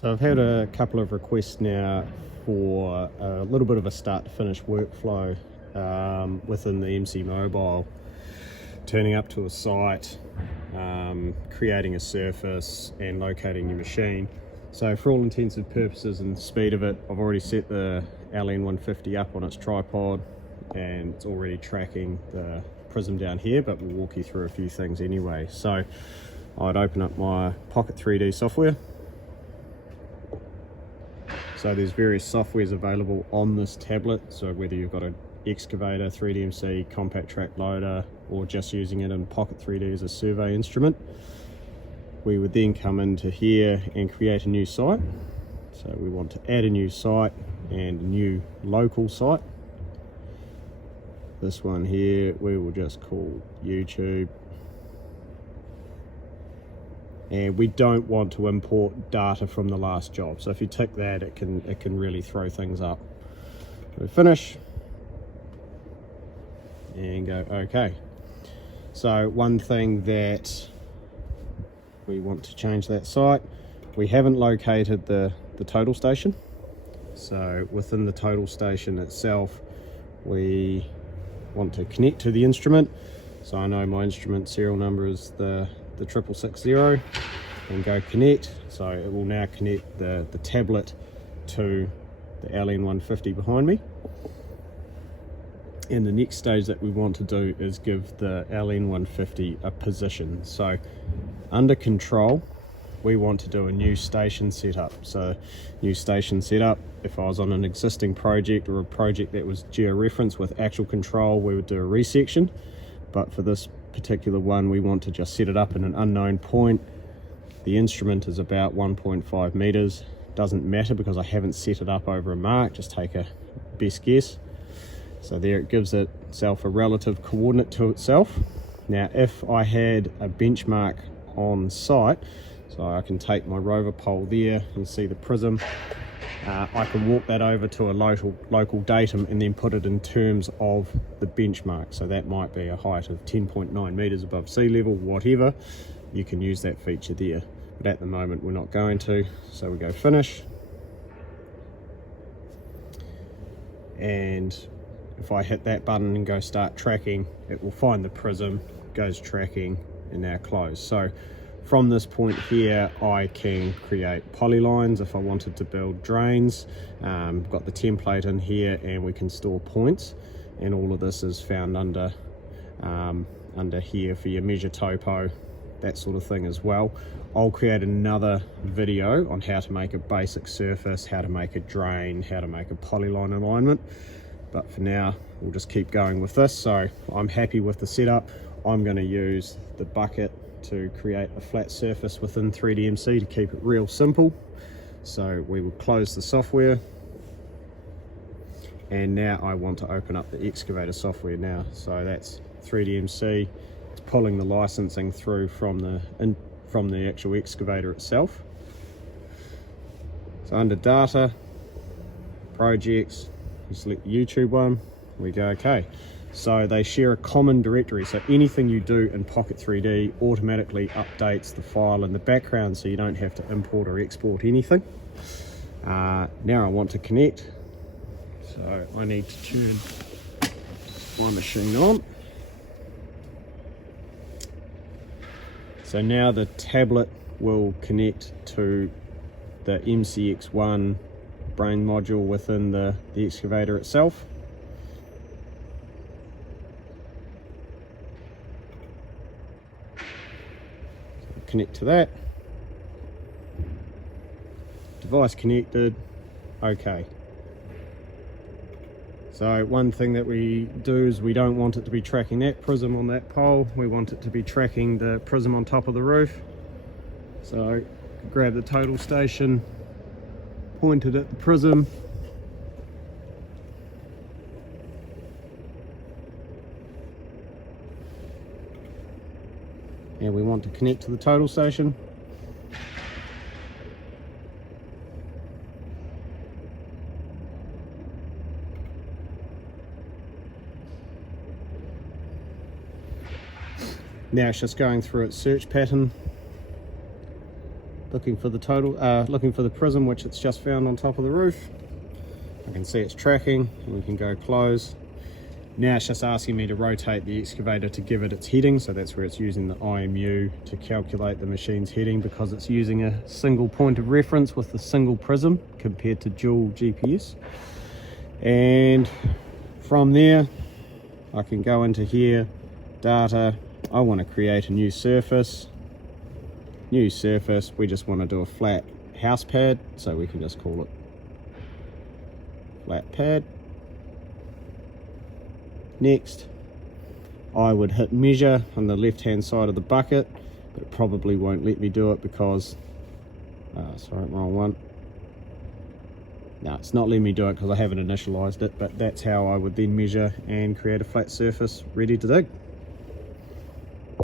So I've had a couple of requests now for a little bit of a start to finish workflow within the MC Mobile, turning up to a site, creating a surface and locating your machine. So for all intents and purposes and the speed of it, I've already set the LN-150 up on its tripod and it's already tracking the prism down here, but we'll walk you through a few things anyway. So I'd open up my Pocket 3D software. So there's various softwares available on this tablet, so whether you've got an excavator, 3DMC, compact track loader, or just using it in Pocket 3D as a survey instrument, we would then come into here and create a new site. So we want to add a new site and a new local site. This one here we will just call YouTube. And we don't want to import data from the last job. So if you tick that, it can really throw things up. So finish and go OK. So one thing that we want to change that site, we haven't located the total station. So within the total station itself, we want to connect to the instrument. So I know my instrument serial number is the 6660 and go connect. So it will now connect the tablet to the LN-150 behind me. And the next stage that we want to do is give the LN-150 a position. So under control, we want to do a new station setup. So new station setup, if I was on an existing project or a project that was geo-referenced with actual control, we would do a resection. But for this particular one, we want to just set it up in an unknown point. The instrument is about 1.5 meters. Doesn't matter because I haven't set it up over a mark, just take a best guess. So there it gives itself a relative coordinate to itself. Now if I had a benchmark on site, so I can take my rover pole there and see the prism, I can walk that over to a local datum and then put it in terms of the benchmark. So that might be a height of 10.9 meters above sea level, whatever. You can use that feature there. But at the moment we're not going to. So we go finish. And if I hit that button and go start tracking, it will find the prism, goes tracking, and now close. So from this point here, I can create polylines if I wanted to build drains. Got the template in here and we can store points. And all of this is found under here for your measure topo, that sort of thing as well. I'll create another video on how to make a basic surface, how to make a drain, how to make a polyline alignment. But for now, we'll just keep going with this. So I'm happy with the setup. I'm going to use the bucket to create a flat surface within 3DMC to keep it real simple. So we will close the software. And now I want to open up the excavator software now. So that's 3DMC. It's pulling the licensing through from the actual excavator itself. So under data, projects, you select the YouTube one, we go OK. So they share a common directory, so anything you do in Pocket 3D automatically updates the file in the background, so you don't have to import or export anything. Now I want to connect, so I need to turn my machine on. So now the tablet will connect to the MCX1 brain module within the excavator itself. Connect to that, device connected, OK. So one thing that we do is we don't want it to be tracking that prism on that pole, we want it to be tracking the prism on top of the roof. So grab the total station, point it at the prism, and we want to connect to the total station. Now it's just going through its search pattern. looking for the total, looking for the prism which it's just found on top of the roof. I can see it's tracking, and we can go close. Now it's just asking me to rotate the excavator to give it its heading, so that's where it's using the IMU to calculate the machine's heading, because it's using a single point of reference with the single prism compared to dual GPS. And from there I can go into here, data, I want to create a new surface. We just want to do a flat house pad, so we can just call it flat pad. Next, I would hit measure on the left hand side of the bucket, but it probably won't let me do it because, sorry, wrong one. No, it's not letting me do it because I haven't initialized it, but that's how I would then measure and create a flat surface ready to dig.